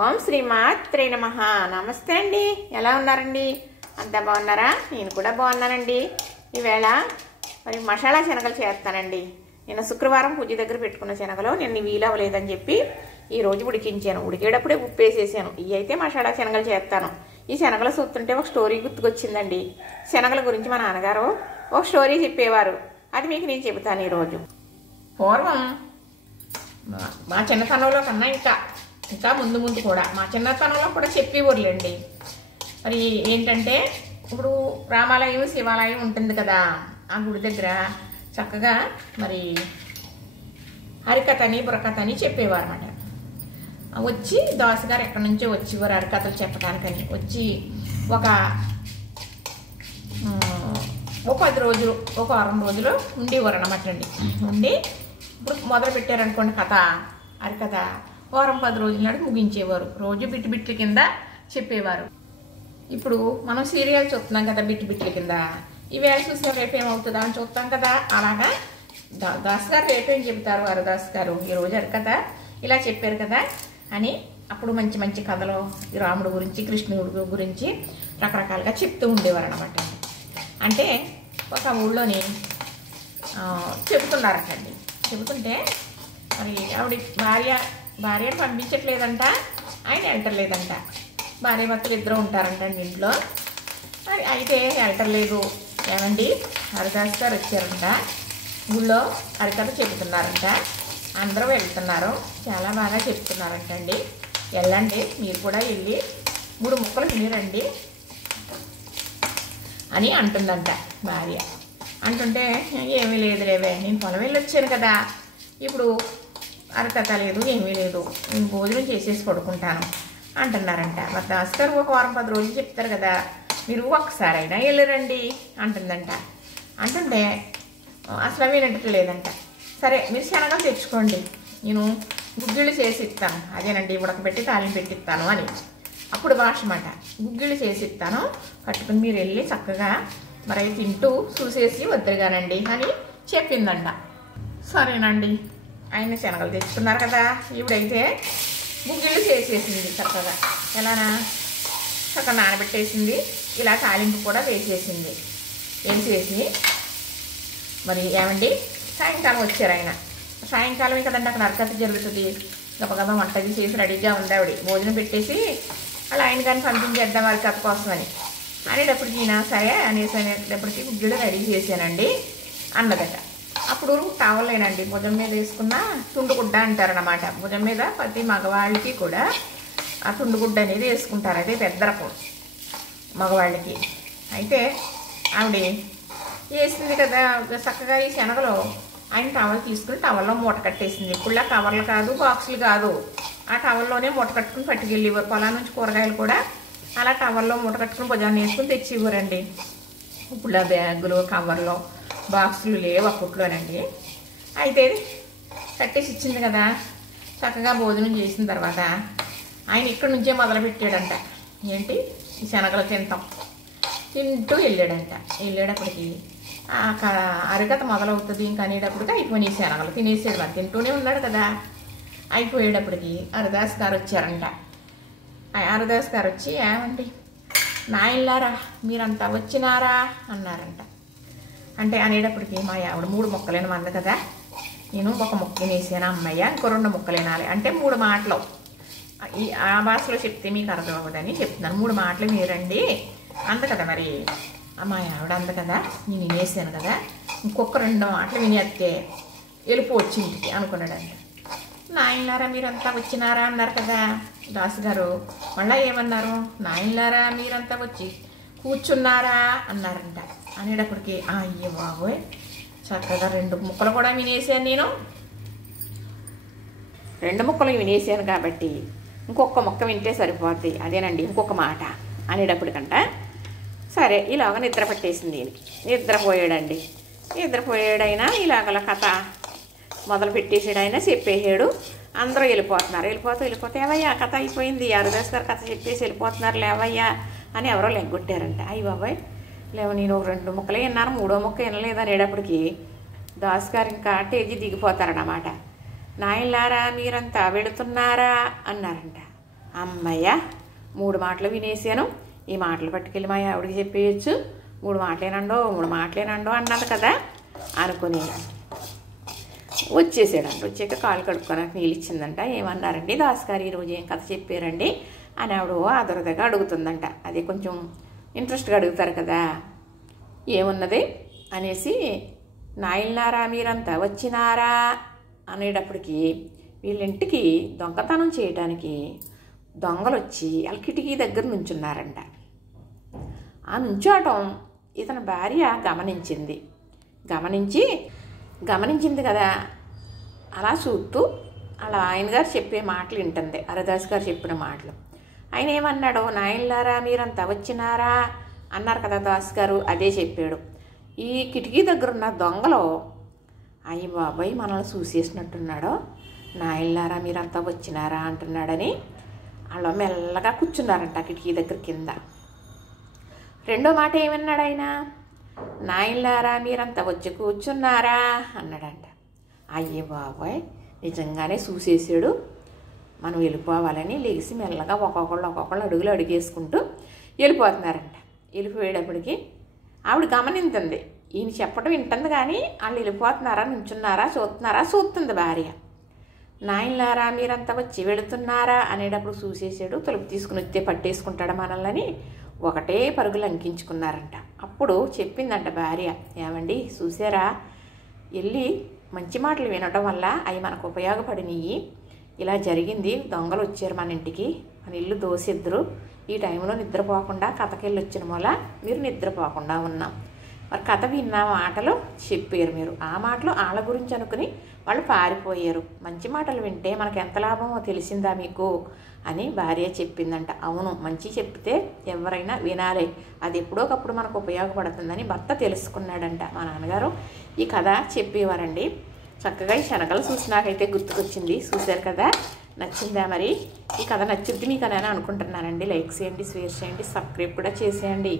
ఓం శ్రీమాత్రే నమః. నమస్తే అండి, ఎలా ఉన్నారండి? అంతా బాగున్నారా? నేను కూడా బాగున్నానండి. ఈవేళ మరి మసాలా శనగలు చేస్తానండి. నేను శుక్రవారం పూజ దగ్గర పెట్టుకున్న శనగలు నేను వీలవ్వలేదని చెప్పి ఈరోజు ఉడికించాను. ఉడికేటప్పుడే ఉప్పు వేసేసాను. ఇవి అయితే మసాలా శనగలు చేస్తాను. ఈ శనగలు చూస్తుంటే ఒక స్టోరీ గుర్తుకొచ్చిందండి. శనగల గురించి మా నాన్నగారు ఒక స్టోరీ చెప్పేవారు. అది మీకు నేను చెబుతాను ఈరోజు. పూర్వం మా చిన్నతనంలో కన్నా ఇంకా ముందు కూడా మా చిన్నతనంలో కూడా చెప్పేవారులేండి. మరి ఏంటంటే ఇప్పుడు రామాలయం శివాలయం ఉంటుంది కదా, ఆ గుడి దగ్గర చక్కగా మరి హరికథని బుర్రకథని చెప్పేవారు అన్నమాట. వచ్చి దాసుగారు ఎక్కడి నుంచో వచ్చేవారు హరికథలు చెప్పడానికని. వచ్చి ఒక 10 రోజులు ఒక వారం రోజులు ఉండేవారు అన్నమాట అండి. ఉండి ఇప్పుడు మొదలు పెట్టారనుకోండి కథ, హరికథ వారం 10 రోజుల నాడు ముగించేవారు. రోజు బిట్ల కింద చెప్పేవారు. ఇప్పుడు మనం సీరియల్ చూస్తున్నాం కదా, బిట్ల కింద. ఈవేళ చూసిన రేపేమవుతుందా అని చూస్తాం కదా. అలాగా దాస్ గారు రేపేం చెబుతారు, హరిదాస్ గారు ఈరోజు హరికథ ఇలా చెప్పారు కదా అని అప్పుడు మంచి మంచి కథలు రాముడు గురించి కృష్ణుడి గురించి రకరకాలుగా చెప్తూ ఉండేవారు అనమాట. అంటే ఒక ఊళ్ళోని చెబుతున్నారటండి. చెబుతుంటే మరి ఆవిడ భార్యను పంపించట్లేదంట, ఆయన వెళ్ళటలేదంట. భార్య భర్తలు ఇద్దరు ఉంటారంటండి ఇంట్లో. అయితే వెళ్ళటలేదు. ఏమండి హరిదాస్ గారు వచ్చారంట, ఊళ్ళో హరికథ చెబుతున్నారంట, అందరూ వెళ్తున్నారు, చాలా బాగా చెప్తున్నారంటండి, వెళ్ళండి మీరు కూడా వెళ్ళి 3 ముక్కలు వినిరండి అని అంటుందంట భార్య. అంటుంటే ఏమీ లేదులేవే, నేను పొలం వెళ్ళి వచ్చాను కదా, ఇప్పుడు హరికథ లేదు ఏమీ లేదు, నేను భోజనం చేసేసి పడుకుంటాను అంటున్నారంట. మరి దాస్ గారు ఒక వారం 10 రోజులు చెప్తారు కదా, మీరు ఒక్కసారైనా వెళ్ళరండి అంటుందంట. అంటుంటే అసలు వినట్లేదంట. సరే మీరు శనగలు తెచ్చుకోండి, నేను గుగ్గిళ్ళు చేసి ఇస్తాను, అదేనండి ఉడకబెట్టి తాలింపు పెట్టిస్తాను అని. అప్పుడు భాష మాట, గుగ్గిళ్ళు చేసి ఇస్తాను, కట్టుకుని మీరు వెళ్ళి చక్కగా మరి తింటూ చూసేసి వద్దరుగానండి అని చెప్పిందంట. సరేనండి, ఆయన శనగలు తెచ్చుకున్నారు కదా, ఇప్పుడైతే గుగ్గిళ్ళు చేసేసింది చక్కగా. ఎలానా చక్కగా నానబెట్టేసింది, ఇలా తాలింపు కూడా వేసేసింది. వేసేసి మరి ఏమండి సాయంకాలం వచ్చారు ఆయన. సాయంకాలమే కదండి అక్కడ హరికథ జరుగుతుంది. గబగబా వంట చేసి రెడీగా ఉంది ఆవిడ. భోజనం పెట్టేసి అలా ఆయన కానీ పంపించేద్దాం హరికథ కోసమని అనేటప్పటికి ఈయన సరే అనేటప్పటికి గుగ్గిళ్ళు రెడీ చేశానండి అన్నదట. అప్పుడు టవలేనండి భుజం మీద వేసుకున్న తుండుగుడ్డ అంటారనమాట. భుజం మీద ప్రతి మగవాళ్ళకి కూడా ఆ తుండుగుడ్డ అనేది వేసుకుంటారు, అదే పెద్ద రకం మగవాళ్ళకి. అయితే ఆవిడ వేసింది కదా చక్కగా ఈ శనగలో. ఆయన టవల్ తీసుకుని టవల్లో మూట కట్టేసింది. ఇప్పుడులా కవర్లు కాదు, బాక్సులు కాదు, ఆ టవల్లోనే మూట కట్టుకుని పట్టుకెళ్ళేవారు. పొలం నుంచి కూరగాయలు కూడా అలా టవల్లో మూట కట్టుకుని భుజాన్ని వేసుకుని తెచ్చేవారండి. ఇప్పుడు ఆ బ్యాగులు కవర్లో బాక్సులు లేవు అప్పట్లోనండి. అయితే కట్టేసి ఇచ్చింది కదా, చక్కగా భోజనం చేసిన తర్వాత ఆయన ఇక్కడి నుంచే మొదలుపెట్టాడంట. ఏంటి ఈ శనగలు తింటూ వెళ్ళాడంట. వెళ్ళేటప్పటికి హరికథ మొదలవుతుంది ఇంకా అనేటప్పటికి అయిపోయిన ఈ శనగలు తినేసేది. మరి తింటూనే ఉన్నాడు కదా. అయిపోయేటప్పటికి హరిదాస్ గారు వచ్చారంట. హరిదాస్ గారు వచ్చి ఏమండి నాయనలారా మీరంతా వచ్చినారా అన్నారంట. అంటే అనేటప్పటికి మా ఆవిడ 3 ముక్కలేని మంది కదా, నేను ఒక ముక్క వేసాను అమ్మయ్య, ఇంకో 2 ముక్కలు వినాలి అంటే 3 మాటలు. ఆ భాషలో చెప్తే మీకు అర్థం అవ్వదని చెప్తున్నాను. 3 మాటలు మీరండి అంద కదా. మరి మా ఆవిడ అంద కదా, నేను వినేసాను కదా, ఇంకొక 2 మాటలు వినేస్తే వెళ్ళిపో వచ్చింది అనుకున్నాడంట. నాయనలారా మీరంతా వచ్చినారా అన్నారు కదా దాసు గారు. మళ్ళీ ఏమన్నారు, నాయనలారా మీరంతా వచ్చి కూర్చున్నారా అన్నారంట. అనేటప్పటికి అయ్యో బాబోయ్, చక్కగా 2 ముక్కలు కూడా వినేసాను నేను. 2 ముక్కలు వినేసాను కాబట్టి ఇంకొక ముక్క వింటే సరిపోద్ది, అదేనండి ఇంకొక మాట అనేటప్పటికంట. సరే ఇలాగ నిద్ర పట్టేసింది. నిద్రపోయాడండి. నిద్రపోయాడైనా ఇలాగల కథ మొదలు పెట్టేసాడు. ఆయన చెప్పేసాడు. అందరూ వెళ్ళిపోతున్నారు. వెళ్ళిపోతే ఏవయ్యా కథ అయిపోయింది, హరిదాస్ గారు కథ చెప్పేసి వెళ్ళిపోతున్నారు లేవయ్యా అని ఎవరో లెగ్గొట్టారంట. అయ్యి బాబాయ్ లేవు, నేను 2 ముక్కలే విన్నాను, 3వ ముక్క వినలేదు అనేటప్పటికి దాస్ గారు ఇంకా టేజీ దిగిపోతారన్నమాట. నాయనలారా మీరంతా వెళుతున్నారా అన్నారంట. అమ్మయ్య 3 మాటలు వినేసాను, ఈ మాటలు పట్టుకెళ్ళి మా ఆవిడకి చెప్పేయచ్చు, 3 మాటలేనండో అన్నది కదా అనుకుని వచ్చేసాడంట. వచ్చాక కాలు కడుక్కోడానికి నీళ్ళు ఇచ్చిందంట. ఏమన్నారండి దాస్గారు ఈరోజు ఏం కథ చెప్పారండి అని ఆవిడ ఆదురదగా అడుగుతుందంట. అది కొంచెం ఇంట్రెస్ట్గా అడుగుతారు కదా. ఏమున్నది అనేసి, నాయనలారా మీరంతా వచ్చినారా అనేటప్పటికి వీళ్ళింటికి దొంగతనం చేయడానికి దొంగలు వచ్చి వాళ్ళ కిటికీ దగ్గర నుంచున్నారంట. ఆ నుంచోటం ఇతని భార్య గమనించింది కదా. అలా చూస్తూ అలా ఆయన గారు చెప్పే మాటలు వింటుంది, హరిదాస్ గారు చెప్పిన మాటలు. ఆయన ఏమన్నాడు, నాయనలారా మీరంతా వచ్చినారా అన్నారు కదా దాస్ గారు, అదే చెప్పాడు. ఈ కిటికీ దగ్గర ఉన్న దొంగలో అయ్యి బాబాయ్ మనల్ని చూసేసినట్టున్నాడో, నాయనలారా మీరంతా వచ్చినారా అంటున్నాడని అలా మెల్లగా కూర్చున్నారంట కిటికీ దగ్గర కింద. రెండో మాట ఏమన్నాడు ఆయన, నాయనలారా మీరంతా వచ్చి కూర్చున్నారా అన్నాడంట. అయ్యే బాబాయ్ నిజంగానే చూసేసాడు, మనం వెళ్ళిపోవాలని లెగిసి మెల్లగా ఒక్కొక్కళ్ళు అడుగులు అడిగేసుకుంటూ వెళ్ళిపోతున్నారంట. వెళ్ళిపోయేటప్పటికి ఆవిడ గమనించింది, ఈయన చెప్పడం వింటుంది కానీ వాళ్ళు వెళ్ళిపోతున్నారా నుంచున్నారా చూస్తుంది భార్య. నాయనలారా మీరంతా వచ్చి వెళుతున్నారా అనేటప్పుడు చూసేసాడు, తలుపు తీసుకుని వస్తే పట్టేసుకుంటాడు మనల్ని ఒకటే పరుగులు అంకించుకున్నారంట. అప్పుడు చెప్పిందంట భార్య, ఏమండి చూసారా, వెళ్ళి మంచి మాటలు వినటం వల్ల అవి మనకు ఉపయోగపడినవి, ఇలా జరిగింది, దొంగలు వచ్చారు మన ఇంటికి, మన ఇల్లు దోసిద్దరు, ఈ టైంలో నిద్రపోకుండా కథకెళ్ళి వచ్చిన వల్ల మీరు నిద్రపోకుండా ఉన్నాం. మరి కథ విన్న మాటలు చెప్పారు మీరు, ఆ మాటలు వాళ్ళ గురించి అనుకుని వాళ్ళు పారిపోయారు. మంచి మాటలు వింటే మనకు ఎంత లాభమో తెలిసిందా మీకు అని భార్య చెప్పిందంట. అవును, మంచి చెప్తే ఎవరైనా వినాలి, అది ఎప్పుడోకప్పుడు మనకు ఉపయోగపడుతుందని భర్త తెలుసుకున్నాడంట. మా నాన్నగారు ఈ కథ చెప్పేవారండి. చక్కగా ఈ శనగలు చూసి నాకైతే గుర్తుకొచ్చింది. చూశారు కదా, నచ్చిందా? మరి ఈ కథ నచ్చుద్ది మీకు అని అనుకుంటున్నానండి. లైక్ చేయండి, షేర్ చేయండి, సబ్స్క్రైబ్ కూడా చేసేయండి.